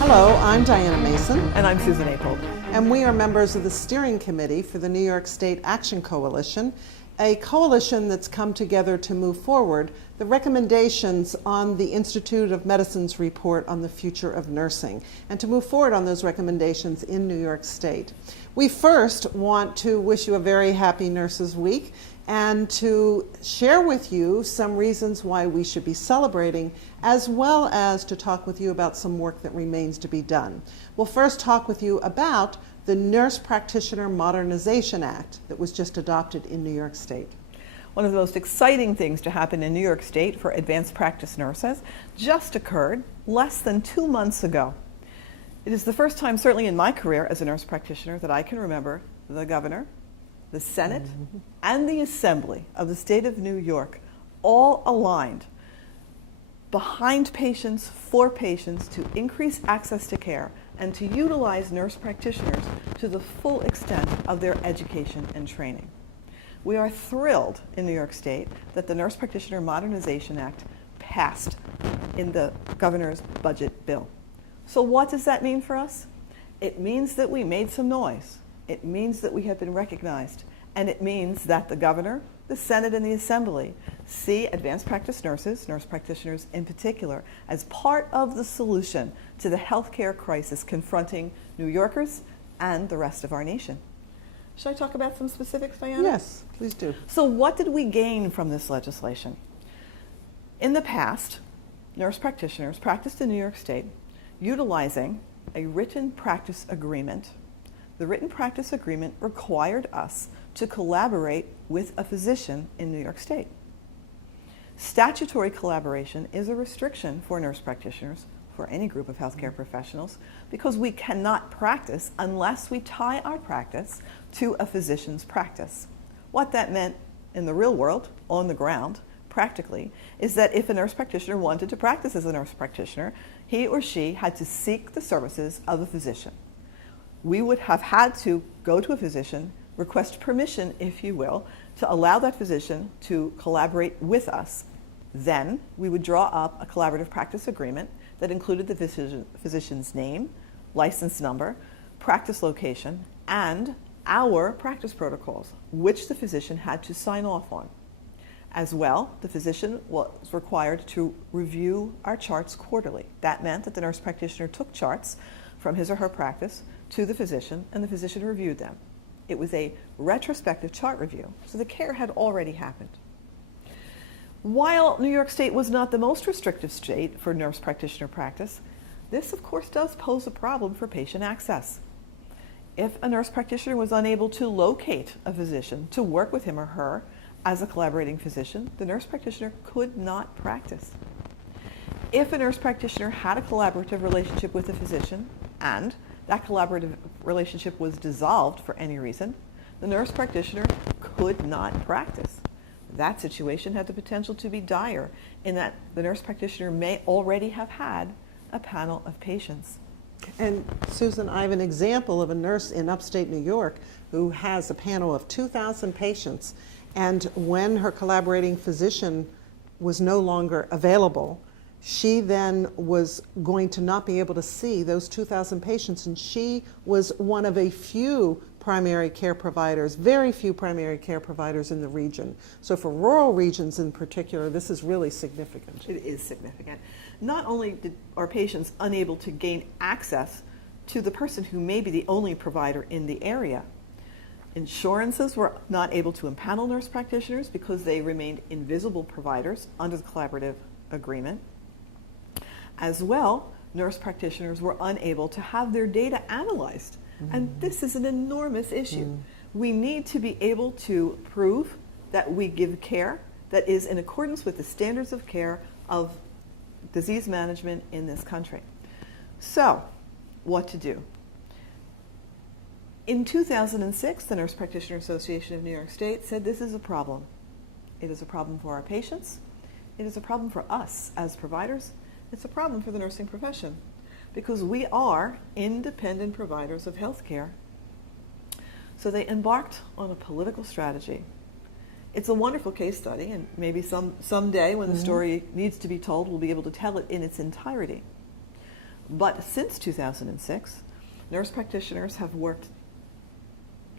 Hello, I'm Diana Mason. And I'm Susan Apold. And we are members of the steering committee for the New York State Action Coalition, a coalition that's come together to move forward the recommendations on the Institute of Medicine's report on the future of nursing, and to move forward on those recommendations in New York State. We first want to wish you a very happy Nurses Week and to share with you some reasons why we should be celebrating, as well as to talk with you about some work that remains to be done. We'll first talk with you about the Nurse Practitioner Modernization Act that was just adopted in New York State. One of the most exciting things to happen in New York State for advanced practice nurses just occurred less than 2 months ago. It is the first time, certainly in my career as a nurse practitioner, that I can remember the governor, the Senate, and the Assembly of the state of New York all aligned behind patients, for patients, to increase access to care and to utilize nurse practitioners to the full extent of their education and training. We are thrilled in New York State that the Nurse Practitioner Modernization Act passed in the governor's budget bill. So what does that mean for us? It means that we made some noise. It means that we have been recognized, and it means that the governor, the Senate, and the Assembly see advanced practice nurses, nurse practitioners in particular, as part of the solution to the healthcare crisis confronting New Yorkers and the rest of our nation. Should I talk about some specifics, Diana? Yes, please do. So what did we gain from this legislation? In the past, nurse practitioners practiced in New York State utilizing a written practice agreement. The written practice agreement required us to collaborate with a physician in New York State. Statutory collaboration is a restriction for nurse practitioners, for any group of healthcare professionals, because we cannot practice unless we tie our practice to a physician's practice. What that meant in the real world, on the ground, practically, is that if a nurse practitioner wanted to practice as a nurse practitioner, he or she had to seek the services of a physician. We would have had to go to a physician, request permission, if you will, to allow that physician to collaborate with us. Then we would draw up a collaborative practice agreement that included the physician's name, license number, practice location, and our practice protocols, which the physician had to sign off on. As well, the physician was required to review our charts quarterly. That meant that the nurse practitioner took charts from his or her practice to the physician, and the physician reviewed them. It was a retrospective chart review, so the care had already happened. While New York State was not the most restrictive state for nurse practitioner practice, this of course does pose a problem for patient access. If a nurse practitioner was unable to locate a physician to work with him or her as a collaborating physician, the nurse practitioner could not practice. If a nurse practitioner had a collaborative relationship with a physician and that collaborative relationship was dissolved for any reason, the nurse practitioner could not practice. That situation had the potential to be dire in that the nurse practitioner may already have had a panel of patients. And Susan, I have an example of a nurse in upstate New York who has a panel of 2,000 patients, and when her collaborating physician was no longer available, she then was going to not be able to see those 2,000 patients, and she was one of a few primary care providers, very few primary care providers in the region. So for rural regions in particular, this is really significant. It is significant. Not only are patients unable to gain access to the person who may be the only provider in the area, insurances were not able to impanel nurse practitioners because they remained invisible providers under the collaborative agreement. As well, nurse practitioners were unable to have their data analyzed. And this is an enormous issue. We need to be able to prove that we give care that is in accordance with the standards of care of disease management in this country. So, what to do? In 2006, the Nurse Practitioner Association of New York State said this is a problem. It is a problem for our patients. It is a problem for us as providers. It's a problem for the nursing profession, because we are independent providers of health care. So they embarked on a political strategy. It's a wonderful case study, and maybe someday when the story needs to be told, we'll be able to tell it in its entirety. But since 2006, nurse practitioners have worked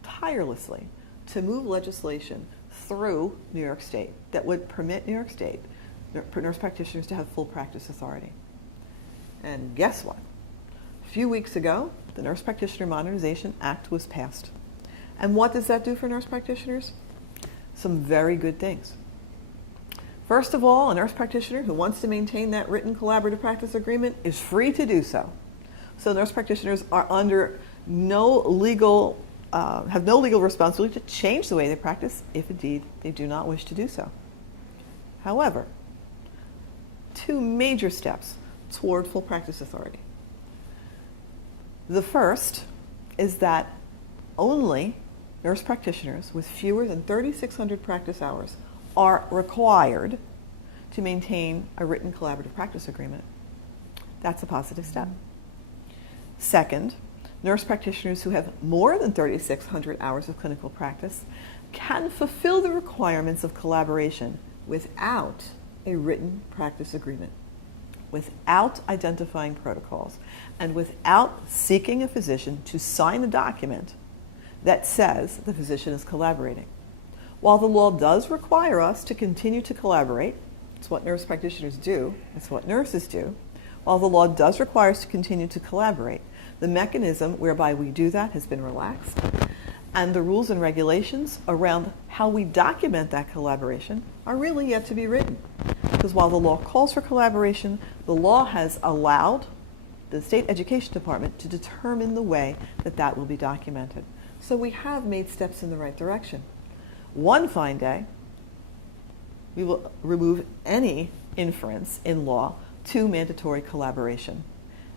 tirelessly to move legislation through New York State that would permit New York State nurse practitioners to have full practice authority. And guess what? A few weeks ago, the Nurse Practitioner Modernization Act was passed. And what does that do for nurse practitioners? Some very good things. First of all, a nurse practitioner who wants to maintain that written collaborative practice agreement is free to do so. So nurse practitioners are under have no legal responsibility to change the way they practice if indeed they do not wish to do so. However, two major steps toward full practice authority. The first is that only nurse practitioners with fewer than 3,600 practice hours are required to maintain a written collaborative practice agreement. That's a positive step. Second, nurse practitioners who have more than 3,600 hours of clinical practice can fulfill the requirements of collaboration without a written practice agreement, without identifying protocols, and without seeking a physician to sign a document that says the physician is collaborating. While the law does require us to continue to collaborate, it's what nurse practitioners do, it's what nurses do, while the law does require us to continue to collaborate, the mechanism whereby we do that has been relaxed, and the rules and regulations around how we document that collaboration are really yet to be written. Because while the law calls for collaboration, the law has allowed the state education department to determine the way that that will be documented. So we have made steps in the right direction. One fine day, we will remove any inference in law to mandatory collaboration.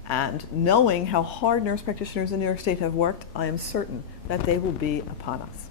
And knowing how hard nurse practitioners in New York State have worked, I am certain that they will be upon us.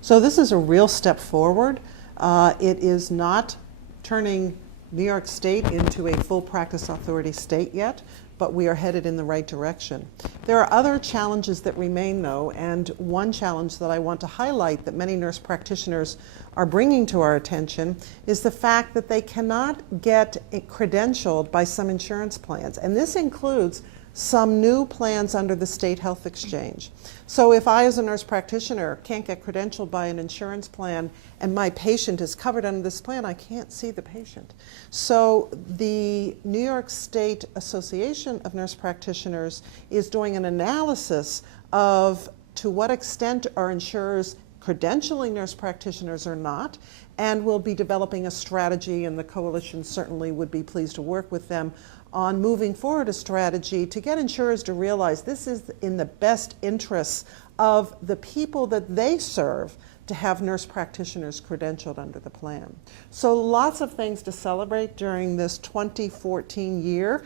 So this is a real step forward. It is not turning New York State into a full practice authority state yet, but we are headed in the right direction. There are other challenges that remain, though, and one challenge that I want to highlight that many nurse practitioners are bringing to our attention is the fact that they cannot get credentialed by some insurance plans, and this includes some new plans under the State Health Exchange. So if I, as a nurse practitioner, can't get credentialed by an insurance plan and my patient is covered under this plan, I can't see the patient. So the New York State Association of Nurse Practitioners is doing an analysis of to what extent are insurers credentialing nurse practitioners or not, and will be developing a strategy, and the coalition certainly would be pleased to work with them on moving forward a strategy to get insurers to realize this is in the best interests of the people that they serve to have nurse practitioners credentialed under the plan. So lots of things to celebrate during this 2014 year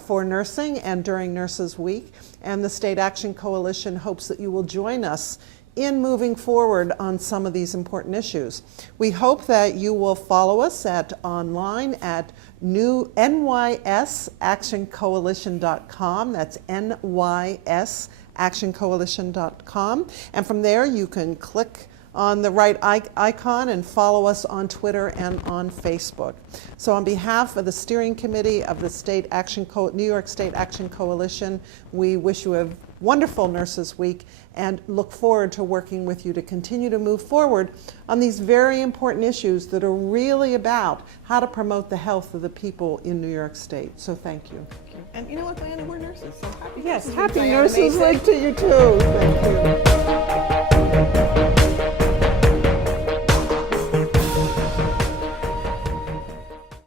for nursing and during Nurses Week. And the State Action Coalition hopes that you will join us in moving forward on some of these important issues. We hope that you will follow us online at NYSActionCoalition.com. That's NYSActionCoalition.com. And from there you can click on the right icon and follow us on Twitter and on Facebook. So on behalf of the steering committee of the New York State Action Coalition, we wish you a wonderful Nurses Week and look forward to working with you to continue to move forward on these very important issues that are really about how to promote the health of the people in New York State. So thank you. And you know what, Diana, we're nurses, so happy Yes, Nurses Week, happy Diana Nurses Mason. Week to you too. Thank you.